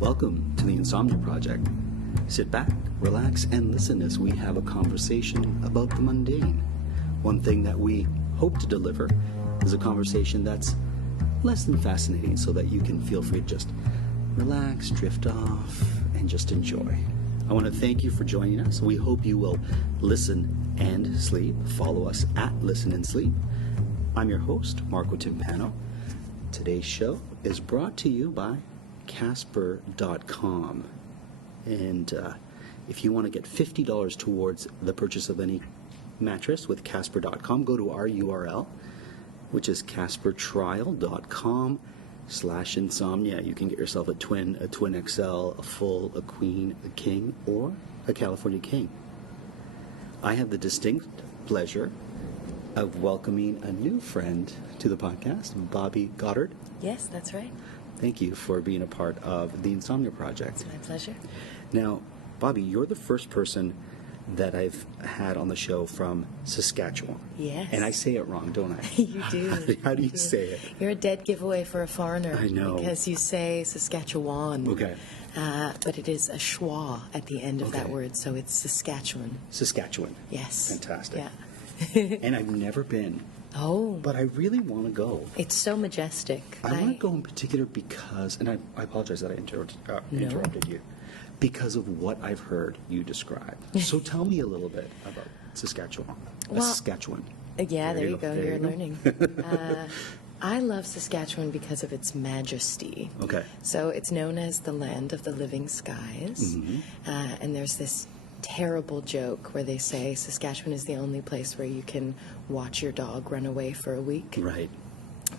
Welcome to the Insomnia Project. Sit back, relax, and listen as we have a conversation about the mundane. One thing that we hope to deliver is a conversation that's less than fascinating, so that you can feel free to just relax, drift off, and just enjoy. I want to thank you for joining us. We hope you will listen and sleep. Follow us at Listen and Sleep. I'm your host, Marco Timpano. Today's show is brought to you by Casper.com. And if you want to get $50 towards the purchase of any mattress with Casper.com, go to our URL, which is caspertrial.com/insomnia. You can get yourself a twin XL, a full, a queen, a king, or a California king. I have the distinct pleasure of welcoming a new friend to the podcast, Bobbi Goddard. Yes, that's right. Thank you for being a part of the Insomnia Project. It's my pleasure. Now, Bobbi, you're the first person that I've had on the show from Saskatchewan. Yes. And I say it wrong, don't I? You do. How do you say it? You're a dead giveaway for a foreigner. I know. Because you say Saskatchewan. Okay. But it is a schwa at the end of that Okay. word, so it's Saskatchewan. Saskatchewan. Yes. Fantastic. Yeah. And I've never been, Oh, but I really want to go. it's so majestic. I want to go in particular because, and I apologize that I interrupted you, because of what I've heard you describe. So tell me a little bit about Saskatchewan. Well, Saskatchewan. Yeah, there you go. There You're you go. learning. I love Saskatchewan because of its majesty. Okay. So it's known as the land of the living skies. And there's this terrible joke where they say Saskatchewan is the only place where you can watch your dog run away for a week. Right.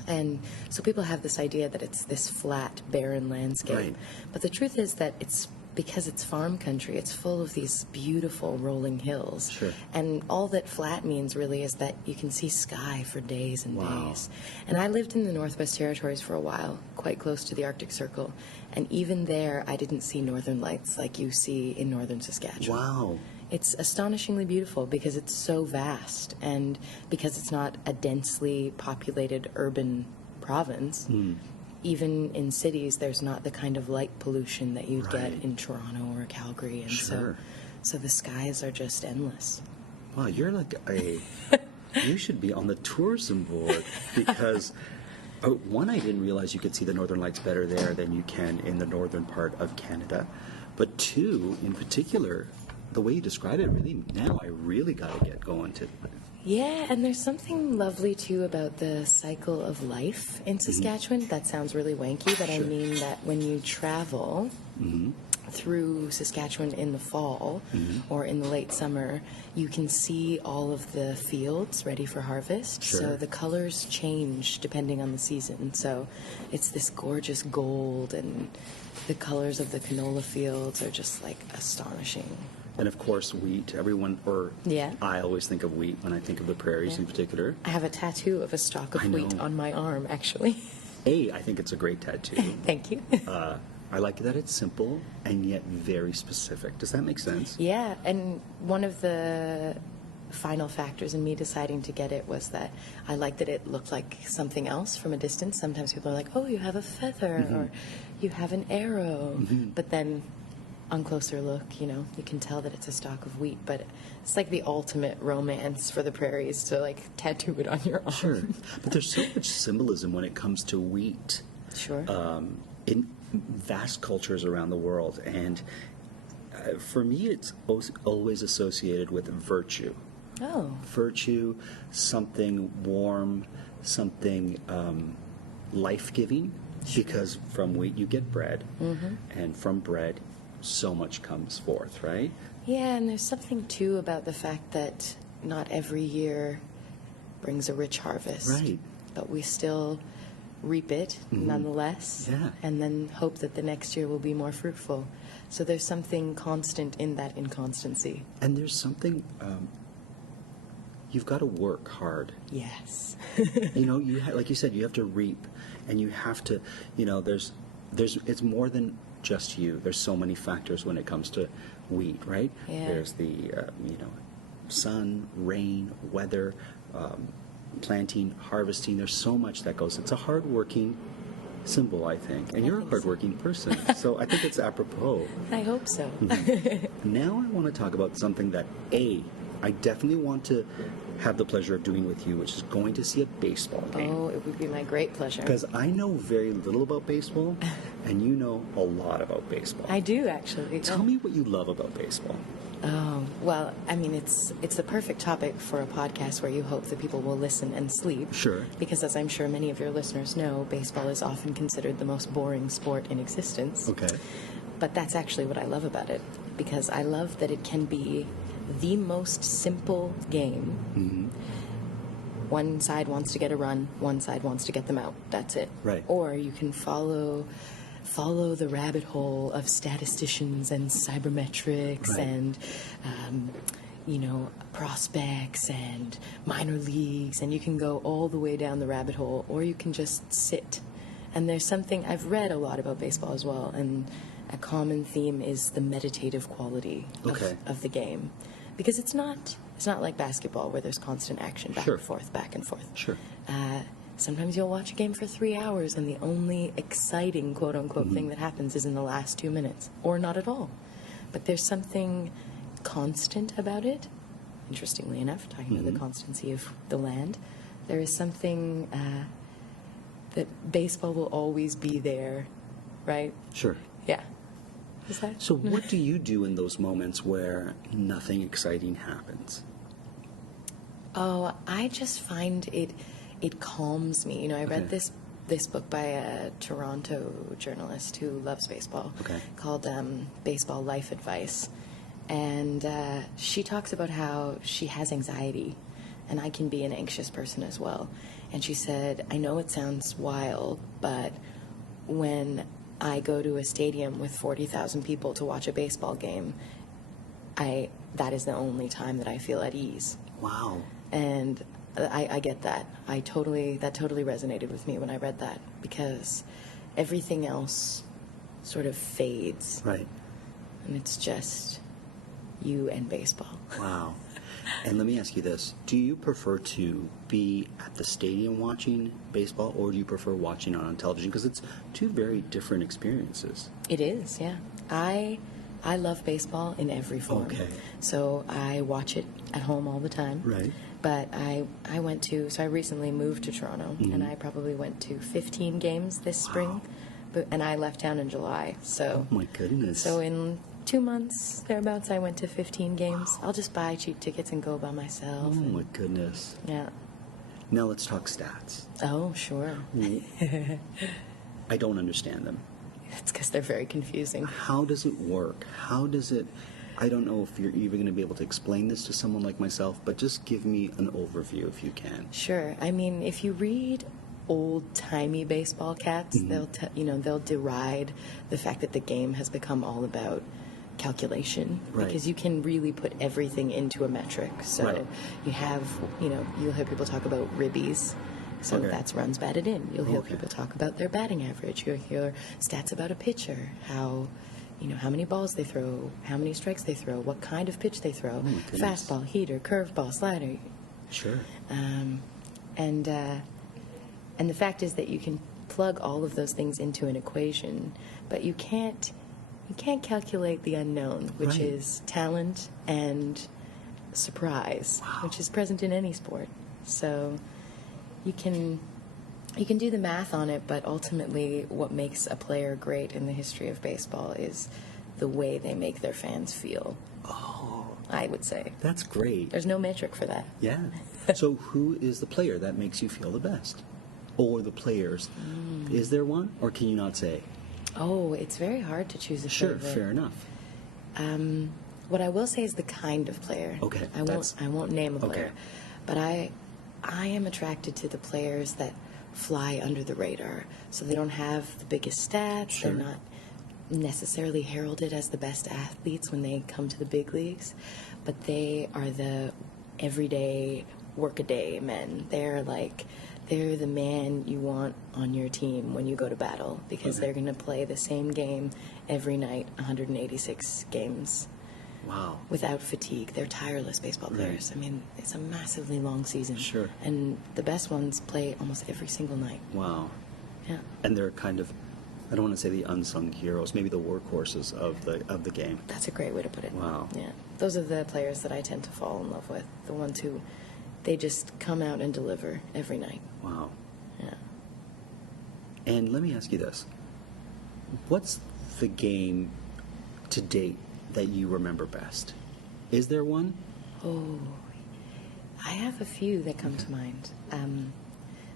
And so people have this idea that it's this flat, barren landscape. Right. But the truth is that it's because it's farm country, it's full of these beautiful rolling hills. Sure. And all that flat means really is that you can see sky for days and Wow. days. And I lived in the Northwest Territories for a while, quite close to the Arctic Circle. And even there, I didn't see northern lights like you see in northern Saskatchewan. Wow. It's astonishingly beautiful because it's so vast and because it's not a densely populated urban province. Even in cities, there's not the kind of light pollution that you'd Right. get in Toronto or Calgary. And Sure. so the skies are just endless. Wow, you're like you should be on the tourism board because, one, I didn't realize you could see the northern lights better there than you can in the northern part of Canada. But two, in particular, the way you describe it, really, now I really got to get going to. Yeah, and there's something lovely too about the cycle of life in Saskatchewan. That sounds really wanky, but I Sure. mean that when you travel through Saskatchewan in the fall or in the late summer, you can see all of the fields ready for harvest. Sure. So the colors change depending on the season. So it's this gorgeous gold, and the colors of the canola fields are just like astonishing. And of course, wheat. Everyone, or Yeah. I always think of wheat when I think of the prairies in particular. I have a tattoo of a stalk of I wheat know. on my arm, actually. I think it's a great tattoo. Thank you. I like that it's simple and yet very specific. Does that make sense? Yeah, and one of the final factors in me deciding to get it was that I liked that it looked like something else from a distance. Sometimes people are like, oh, you have a feather or you have an arrow. But then on closer look, you can tell that it's a stalk of wheat. But it's like the ultimate romance for the prairies to like tattoo it on your arm. Sure. But there's so much symbolism when it comes to wheat. Sure. In vast cultures around the world, and for me it's always associated with virtue. Virtue, something warm, something life-giving, because from wheat you get bread, and from bread so much comes forth, right? Yeah, and there's something too about the fact that not every year brings a rich harvest. Right. But we still reap it nonetheless, Yeah. and then hope that the next year will be more fruitful. So there's something constant in that inconstancy. And there's something, you've got to work hard. Yes. Like you said, you have to reap, and you have to, there's it's more than just you. There's so many factors when it comes to wheat, right? Yeah. There's the, sun, rain, weather, planting, harvesting. There's so much that goes. It's a hard-working symbol, I think. And you're a think so. hardworking person, so I think it's apropos. I hope so. Now I want to talk about something that, I definitely want to have the pleasure of doing with you, which is going to see a baseball game. Oh, it would be my great pleasure. Because I know very little about baseball, and you know a lot about baseball. I do, actually. Tell me what you love about baseball. Oh, well, I mean, it's the perfect topic for a podcast where you hope that people will listen and sleep. Sure. Because as I'm sure many of your listeners know, baseball is often considered the most boring sport in existence. Okay. But that's actually what I love about it, because I love that it can be the most simple game. Mm-hmm. One side wants to get a run, one side wants to get them out. That's it. Right. Or you can follow the rabbit hole of statisticians and cybermetrics Right. and prospects and minor leagues, and you can go all the way down the rabbit hole, or you can just sit. And there's something, I've read a lot about baseball as well, and a common theme is the meditative quality of the game, because it's not like basketball where there's constant action back Sure. and forth, back and forth. Sure. Sometimes you'll watch a game for 3 hours and the only exciting quote-unquote thing that happens is in the last 2 minutes, or not at all. But there's something constant about it. Interestingly enough, talking about the constancy of the land, there is something that baseball will always be there, right? Sure. Yeah. Is that? So what do you do in those moments where nothing exciting happens? Oh, I just find it calms me. I read this book by a Toronto journalist who loves baseball called Baseball Life Advice. And she talks about how she has anxiety, and I can be an anxious person as well. And she said, I know it sounds wild, but when I go to a stadium with 40,000 people to watch a baseball game, that is the only time that I feel at ease. Wow. And I get that. That totally resonated with me when I read that, because everything else sort of fades. Right. And it's just you and baseball. Wow. And let me ask you this. Do you prefer to be at the stadium watching baseball, or do you prefer watching it on television? Because it's two very different experiences. It is, yeah. I love baseball in every form. Okay. So I watch it at home all the time. Right. But I recently moved to Toronto, and I probably went to 15 games this spring, and I left town in July. So, Oh, my goodness. So in 2 months, thereabouts, I went to 15 games. I'll just buy cheap tickets and go by myself. Oh, my goodness. Yeah. Now let's talk stats. Oh, sure. I don't understand them. It's because they're very confusing. How does it work? How does it... I don't know if you're even going to be able to explain this to someone like myself, but just give me an overview if you can. Sure. I mean, if you read old-timey baseball cats, they'll deride the fact that the game has become all about calculation, Right. because you can really put everything into a metric. So Right. you have, you'll hear people talk about ribbies. So Okay. that's runs batted in. You'll hear Okay. people talk about their batting average. You'll hear stats about a pitcher, how many balls they throw, how many strikes they throw, what kind of pitch they throw, my goodness. fastball, heater, curveball, slider. Sure. And the fact is that you can plug all of those things into an equation, but you can't calculate the unknown, which Right. is talent and surprise, which is present in any sport. So you can do the math on it, but ultimately what makes a player great in the history of baseball is the way they make their fans feel. Oh, I would say. that's great. There's no metric for that. Yeah. So who is the player that makes you feel the best? Or the players? Is there one, or can you not say? Oh, it's very hard to choose a Sure, favorite. fair enough. What I will say is the kind of player. Okay, I won't name a okay. player, but I am attracted to the players that fly under the radar. So they don't have the biggest stats. Sure. They're not necessarily heralded as the best athletes when they come to the big leagues, but they are the everyday workaday men. They're the man you want on your team when you go to battle, because Okay. they're going to play the same game every night, 186 games. Wow. Without fatigue. They're tireless baseball players. Right. I mean, it's a massively long season. Sure. And the best ones play almost every single night. Wow. Yeah. And they're kind of, I don't want to say the unsung heroes, maybe the workhorses of the game. That's a great way to put it. Wow. Yeah. Those are the players that I tend to fall in love with. The ones who, they just come out and deliver every night. Wow. Yeah. And let me ask you this. What's the game to date that you remember best? Is there one? Oh, I have a few that come to mind.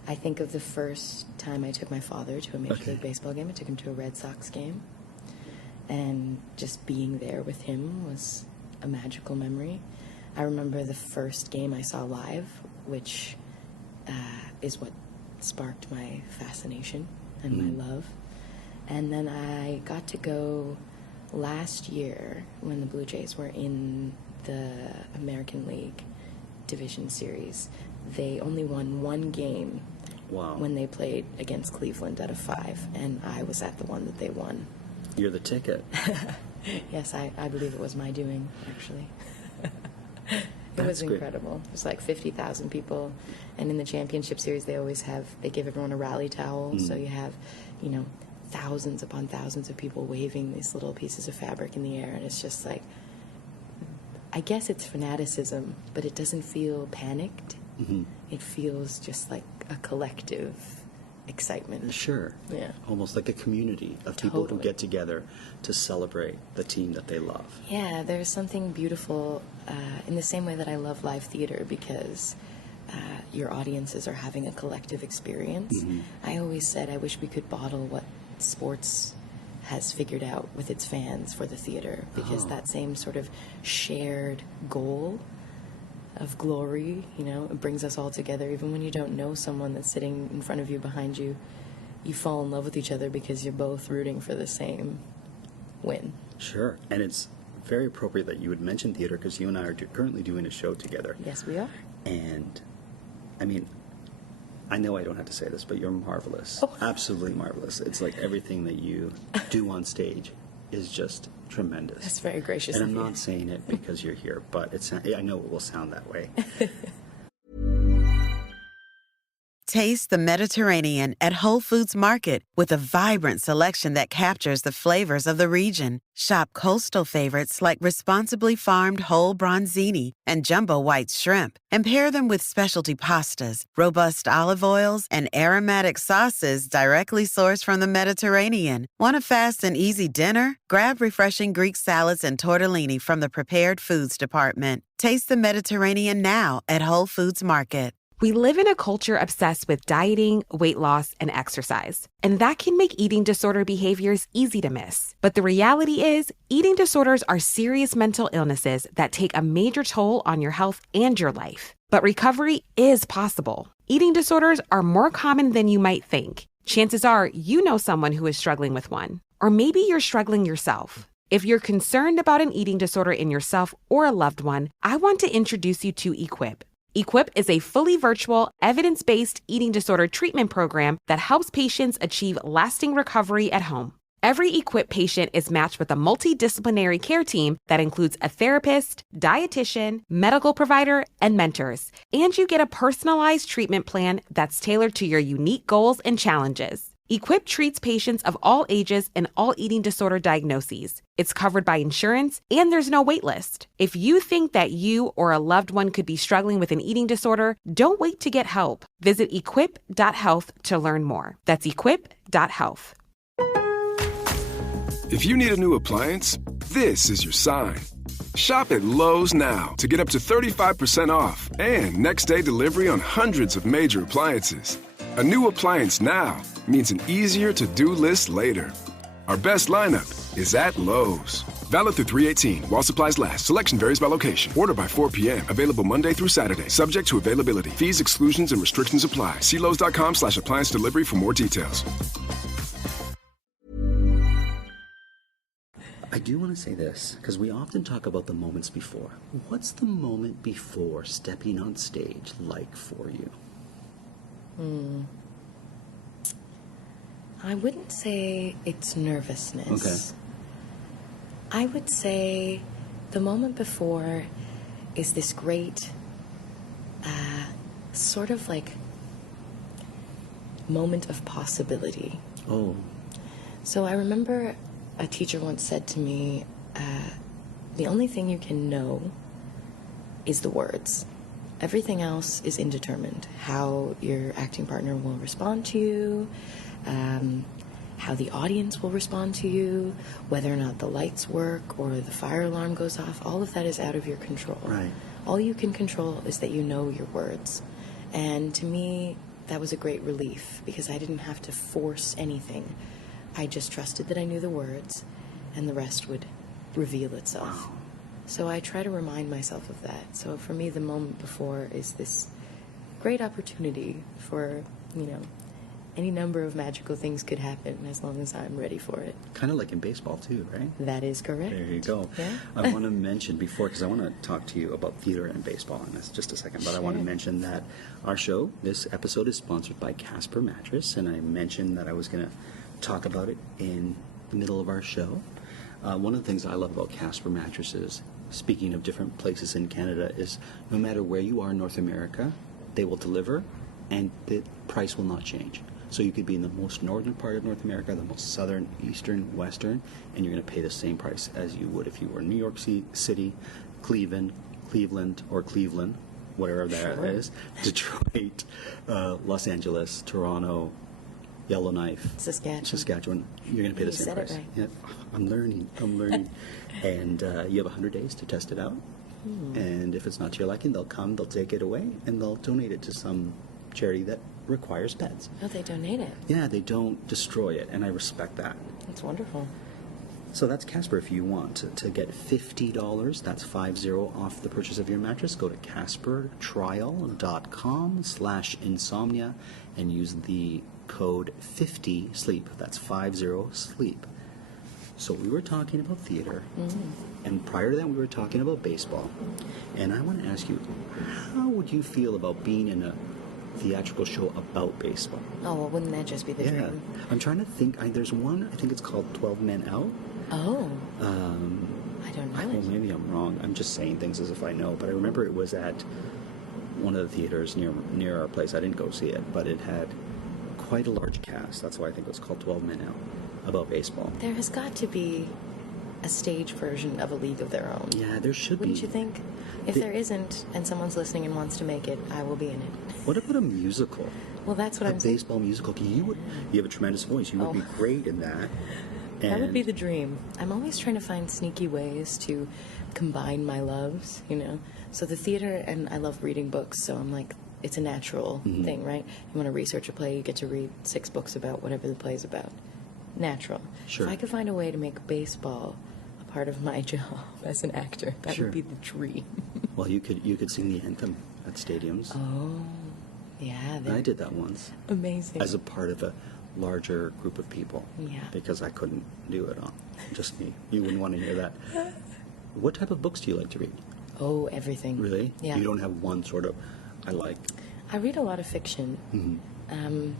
I think of the first time I took my father to a Major League Baseball game. I took him to a Red Sox game. And just being there with him was a magical memory. I remember the first game I saw live, which is what sparked my fascination and my love. And then I got to go last year when the Blue Jays were in the American League Division Series. They only won one game when they played against Cleveland out of 5, and I was at the one that they won. You're the ticket. Yes, I believe it was my doing, actually. It was incredible. It was like 50,000 people, and in the championship series they give everyone a rally towel, so you have, thousands upon thousands of people waving these little pieces of fabric in the air, and it's just like, I guess it's fanaticism, but it doesn't feel panicked. Mm-hmm. It feels just like a collective excitement. Sure. Yeah. Almost like a community of people who get together to celebrate the team that they love. Yeah, there's something beautiful in the same way that I love live theater, because your audiences are having a collective experience. Mm-hmm. I always said I wish we could bottle what sports has figured out with its fans for the theater, because that same sort of shared goal of glory, it brings us all together. Even when you don't know someone that's sitting in front of you, behind you, you fall in love with each other because you're both rooting for the same win. Sure. And it's very appropriate that you would mention theater, because you and I are currently doing a show together. Yes, we are. And, I know I don't have to say this, but you're marvelous. Oh. Absolutely marvelous. It's like everything that you do on stage is just tremendous. That's very gracious and of I'm you. not saying it because you're here, but I know it will sound that way. Taste the Mediterranean at Whole Foods Market with a vibrant selection that captures the flavors of the region. Shop coastal favorites like responsibly farmed whole bronzini and jumbo white shrimp, and pair them with specialty pastas, robust olive oils, and aromatic sauces directly sourced from the Mediterranean. Want a fast and easy dinner? Grab refreshing Greek salads and tortellini from the Prepared Foods Department. Taste the Mediterranean now at Whole Foods Market. We live in a culture obsessed with dieting, weight loss, and exercise. And that can make eating disorder behaviors easy to miss. But the reality is, eating disorders are serious mental illnesses that take a major toll on your health and your life. But recovery is possible. Eating disorders are more common than you might think. Chances are you know someone who is struggling with one. Or maybe you're struggling yourself. If you're concerned about an eating disorder in yourself or a loved one, I want to introduce you to Equip. Equip is a fully virtual, evidence-based eating disorder treatment program that helps patients achieve lasting recovery at home. Every Equip patient is matched with a multidisciplinary care team that includes a therapist, dietitian, medical provider, and mentors. And you get a personalized treatment plan that's tailored to your unique goals and challenges. Equip treats patients of all ages and all eating disorder diagnoses. It's covered by insurance, and there's no wait list. If you think that you or a loved one could be struggling with an eating disorder, don't wait to get help. Visit equip.health to learn more. That's equip.health. If you need a new appliance, this is your sign. Shop at Lowe's now to get up to 35% off and next-day delivery on hundreds of major appliances. A new appliance now means an easier-to-do list later. Our best lineup is at Lowe's. Valid through 3/18 while supplies last. Selection varies by location. Order by 4 p.m. Available Monday through Saturday. Subject to availability. Fees, exclusions, and restrictions apply. See Lowes.com/appliance delivery for more details. I do want to say this, because we often talk about the moments before. What's the moment before stepping on stage like for you? I wouldn't say it's nervousness. Okay. I would say the moment before is this great, sort of like moment of possibility. Oh, So I remember a teacher once said to me, the only thing you can know is the words. Everything else is indeterminate. How your acting partner will respond to you, how the audience will respond to you, whether or not the lights work or the fire alarm goes off, all of that is out of your control. Right. All you can control is that you know your words. And to me, that was a great relief because I didn't have to force anything. I just trusted that I knew the words and the rest would reveal itself. So I try to remind myself of that. So for me, the moment before is this great opportunity for, any number of magical things could happen as long as I'm ready for it. kind of like in baseball too, right? That is correct. There you go. Yeah. I want to mention before, because I want to talk to you about theater and baseball in just a second, but I want to Sure. mention that our show, this episode, is sponsored by Casper Mattress, and I mentioned that I was going to talk about it in the middle of our show. One of the things I love about Casper Mattresses, speaking of different places in Canada, is no matter where you are in North America, they will deliver, and the price will not change. So you could be in the most northern part of North America, the most southern, eastern, western, and you're going to pay the same price as you would if you were in New York City, Cleveland, or Cleveland, whatever that Sure. is, Detroit, Los Angeles, Toronto, Yellowknife, Saskatchewan. You're going to pay the You same said it price. right. Yeah, I'm learning. And you have 100 days to test it out. And if it's not to your liking, they'll take it away, and they'll donate it to some charity that requires pets. Oh, they donate it. Yeah, they don't destroy it, and I respect that. That's wonderful. So that's Casper. If you want to get $50, that's 50 off the purchase of your mattress, go to caspertrial.com/insomnia and use the code 50SLEEP. That's 50SLEEP. So we were talking about theater, and prior to that we were talking about baseball. And I want to ask you, how would you feel about being in a theatrical show about baseball? Oh, well, wouldn't that just be the dream? I'm trying to think. There's one, I think it's called 12 Men Out. Oh. I don't know Well, it. maybe I'm wrong. I'm just saying things as if I know. But I remember it was at one of the theaters near our place. I didn't go see it, but it had quite a large cast. That's why I think it was called 12 Men Out, about baseball. There has got to be a stage version of A League of Their Own. Yeah, there should Wouldn't be. you think? If there isn't, and someone's listening and wants to make it, I will be in it. What about a musical? Well, that's what A I'm saying. baseball musical? You have a tremendous voice. You would be great in that. That would be And- the dream. I'm always trying to find sneaky ways to combine my loves, So the theater, and I love reading books, so I'm like, it's a natural thing, right? You want to research a play, you get to read 6 books about whatever the play's about. Natural. Sure. If I could find a way to make baseball a part of my job as an actor, that Sure. would be the dream. Well, you could sing the anthem at stadiums. Oh, yeah. And I did that once Amazing. as a part of a larger group of people. Yeah. Because I couldn't do it on just me. You wouldn't want to hear that. What type of books do you like to read? Oh, everything. Really? Yeah. You don't have one sort of, I like. I read a lot of fiction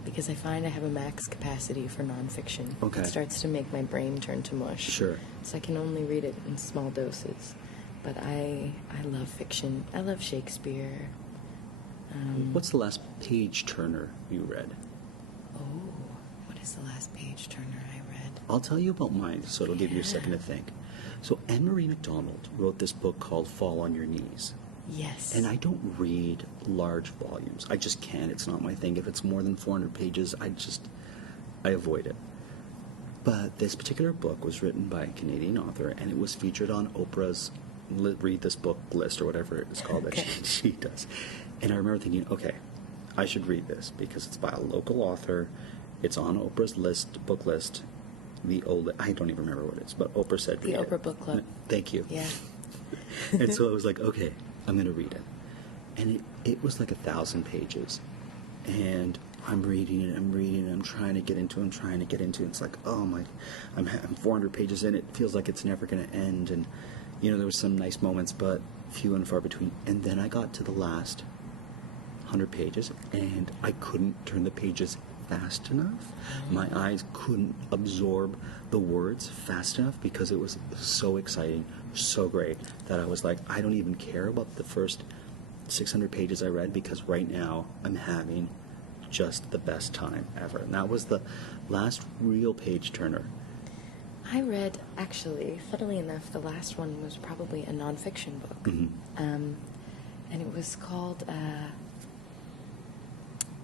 because I find I have a max capacity for nonfiction. Okay. It starts to make my brain turn to mush. Sure. So I can only read it in small doses. But I love fiction. I love Shakespeare. What's the last page turner you read? What is the last page turner I read? I'll tell you about mine, so it'll give you a second to think. So Anne-Marie Macdonald wrote this book called Fall on Your Knees. Yes. And I don't read large volumes. I just can't. It's not my thing. If it's more than 400 pages, I avoid it. But this particular book was written by a Canadian author, and it was featured on Oprah's Read This Book list, or whatever it's called that she does. And I remember thinking, okay, I should read this because it's by a local author. It's on Oprah's book list. I don't even remember what it is, but Oprah said The read it. Oprah Book Club. Thank you. Yeah. And so I was like, okay, I'm going to read it. And it was like 1,000 pages. And I'm reading it, I'm trying to get into it. It's like, oh my, I'm 400 pages in, it feels like it's never going to end. And, there were some nice moments, but few and far between. And then I got to the last 100 pages, and I couldn't turn the pages fast enough. My eyes couldn't absorb the words fast enough because it was so exciting, so great, that I was like, I don't even care about the first 600 pages I read because right now I'm having just the best time ever. And that was the last real page turner. I read, actually, funnily enough, the last one was probably a nonfiction book. And it was called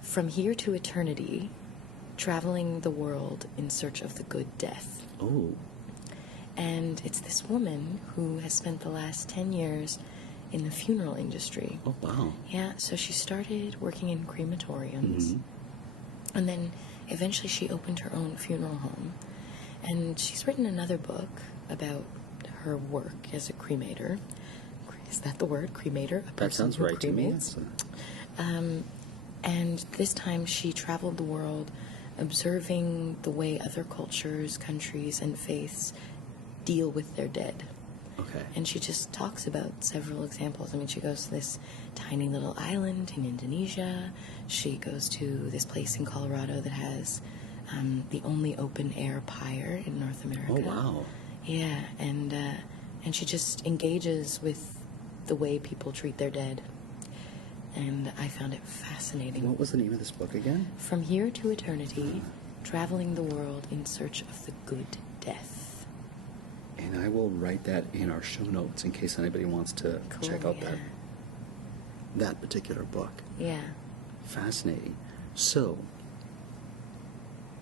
From Here to Eternity, Traveling the World in Search of the Good Death. Oh. And it's this woman who has spent the last 10 years in the funeral industry. Oh, wow. Yeah, so she started working in crematoriums. And then eventually she opened her own funeral home. And she's written another book about her work as a cremator. Is that the word, cremator? A person That sounds who right to me. cremates? And this time she traveled the world observing the way other cultures, countries, and faiths deal with their dead. Okay. And she just talks about several examples. I mean, she goes to this tiny little island in Indonesia. She goes to this place in Colorado that has the only open-air pyre in North America. Oh, wow. Yeah, and she just engages with the way people treat their dead. And I found it fascinating. What was the name of this book again? From Here to Eternity, Traveling the World in Search of the Good Death. And I will write that in our show notes in case anybody wants to Cool, check out yeah. that particular book. Yeah. Fascinating. So,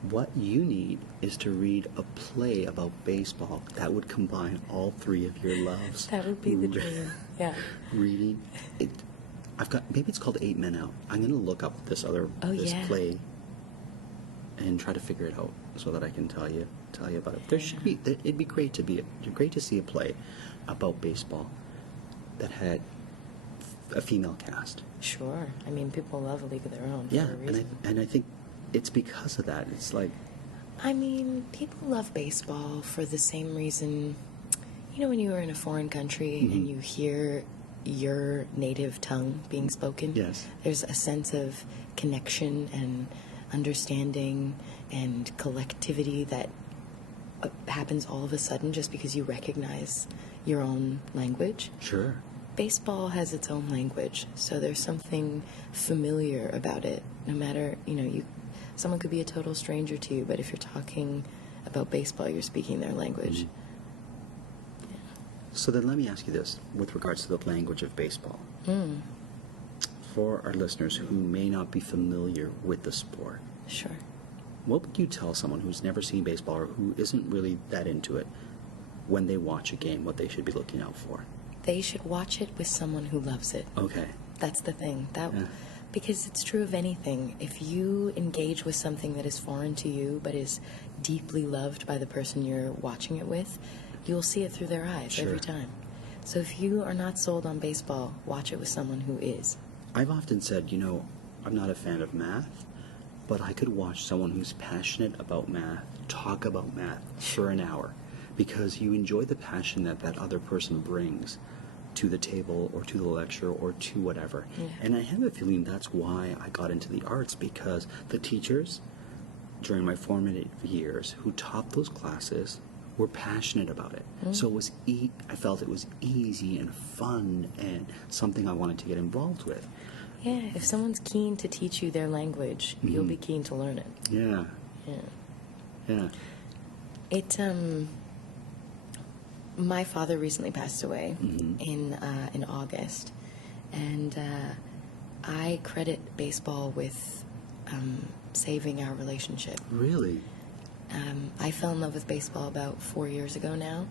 what you need is to read a play about baseball that would combine all three of your loves. That would be the dream. Yeah. Reading it. I've got, maybe it's called 8 Men Out. I'm going to look up this yeah. play and try to figure it out so that I can tell you about it. There should be. It'd be great to see a play about baseball that had a female cast. Sure. I mean, people love A League of Their Own Yeah, for a reason. and I think it's because of that. It's like, I mean, people love baseball for the same reason. You know, when you are in a foreign country and you hear your native tongue being spoken, Yes. there's a sense of connection and understanding and collectivity that happens all of a sudden just because you recognize your own language. sure. Baseball has its own language, so there's something familiar about it. No matter, someone could be a total stranger to you, but if you're talking about baseball, you're speaking their language. So then let me ask you this with regards to the language of baseball. For our listeners who may not be familiar with the sport, Sure. what would you tell someone who's never seen baseball or who isn't really that into it when they watch a game, what they should be looking out for? They should watch it with someone who loves it. Okay. That's the thing. Yeah. Because it's true of anything. If you engage with something that is foreign to you but is deeply loved by the person you're watching it with, you'll see it through their eyes Sure. every time. So if you are not sold on baseball, watch it with someone who is. I've often said, I'm not a fan of math, but I could watch someone who's passionate about math talk about math for an hour because you enjoy the passion that other person brings to the table or to the lecture or to whatever. Yeah. And I have a feeling that's why I got into the arts, because the teachers during my formative years who taught those classes were passionate about it. So it was I felt it was easy and fun and something I wanted to get involved with. Yeah, if someone's keen to teach you their language, you'll be keen to learn it. Yeah. Yeah. Yeah. My father recently passed away in August, and I credit baseball with saving our relationship. Really? I fell in love with baseball about 4 years ago now,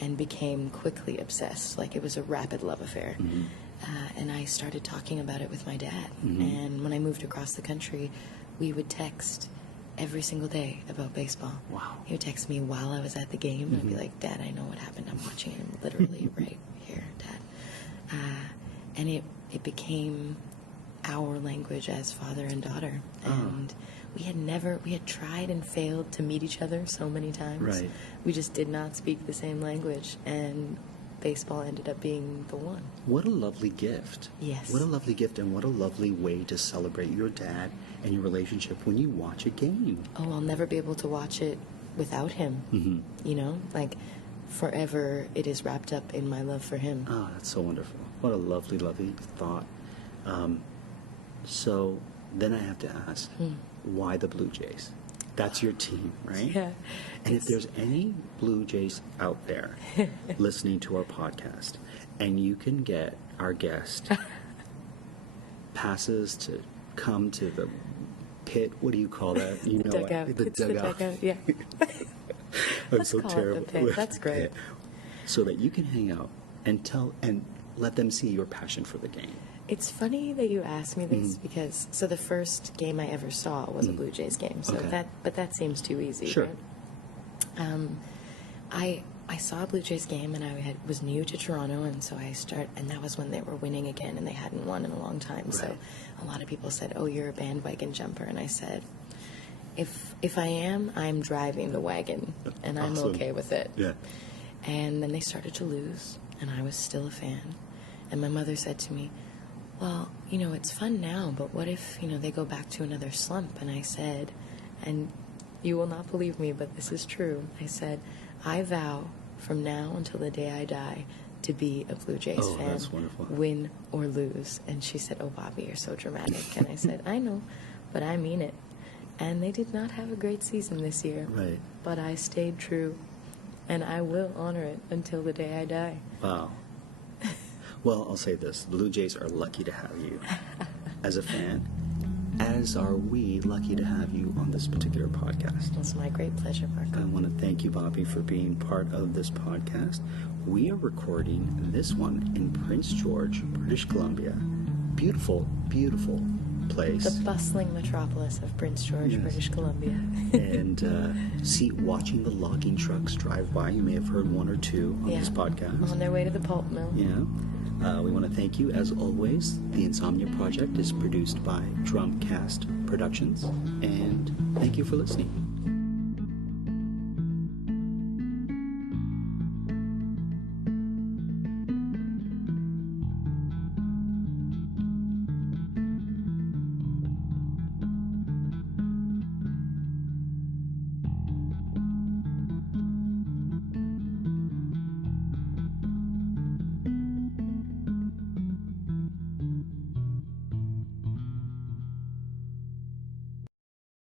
and became quickly obsessed. Like, it was a rapid love affair. And I started talking about it with my dad. And when I moved across the country, we would text every single day about baseball. Wow. He would text me while I was at the game, and I'd be like, Dad, I know what happened. I'm watching it literally right here, Dad. And it became our language as father and daughter. And we had tried and failed to meet each other so many times. Right. We just did not speak the same language, and baseball ended up being the one. What a lovely gift. Yes. What a lovely gift, and what a lovely way to celebrate your dad and your relationship when you watch a game. Oh, I'll never be able to watch it without him. Like, forever it is wrapped up in my love for him. Oh, that's so wonderful. What a lovely, lovely thought. So, then I have to ask, why the Blue Jays? That's your team, right? Yeah. And if there's any Blue Jays out there listening to our podcast, and you can get our guest passes to come to the pit, what do you call that? You know, dugout. The dugout. Yeah. I'm Let's so call terrible. it the pit. That's great. Pit. So that you can hang out and let them see your passion for the game. It's funny that you asked me this because the first game I ever saw was a Blue Jays game. So Okay. that seems too easy. Sure. Right? I saw a Blue Jays game and I was new to Toronto, and so and that was when they were winning again and they hadn't won in a long time. So Right. a lot of people said, "Oh, you're a bandwagon jumper," and I said, "If I am, I'm driving the wagon, and I'm Awesome. okay with it." Yeah. And then they started to lose, and I was still a fan. And my mother said to me, "Well, it's fun now, but what if, they go back to another slump?" And I said, and you will not believe me, but this is true. I said, "I vow from now until the day I die to be a Blue Jays Oh, fan, that's wonderful. win or lose." And she said, "Oh, Bobbi, you're so dramatic." And I said, "I know, but I mean it." And they did not have a great season this year. Right. But I stayed true, and I will honor it until the day I die. Wow. Well, I'll say this. The Blue Jays are lucky to have you as a fan, as are we lucky to have you on this particular podcast. It's my great pleasure, I Marco. want to thank you, Bobbi, for being part of this podcast. We are recording this one in Prince George, British Columbia. Beautiful, beautiful place. The bustling metropolis of Prince George, Yes. British Columbia. And watching the logging trucks drive by. You may have heard one or two on this podcast. On their way to the pulp mill. Yeah. We want to thank you, as always. The Insomnia Project is produced by Drumcast Productions. And thank you for listening.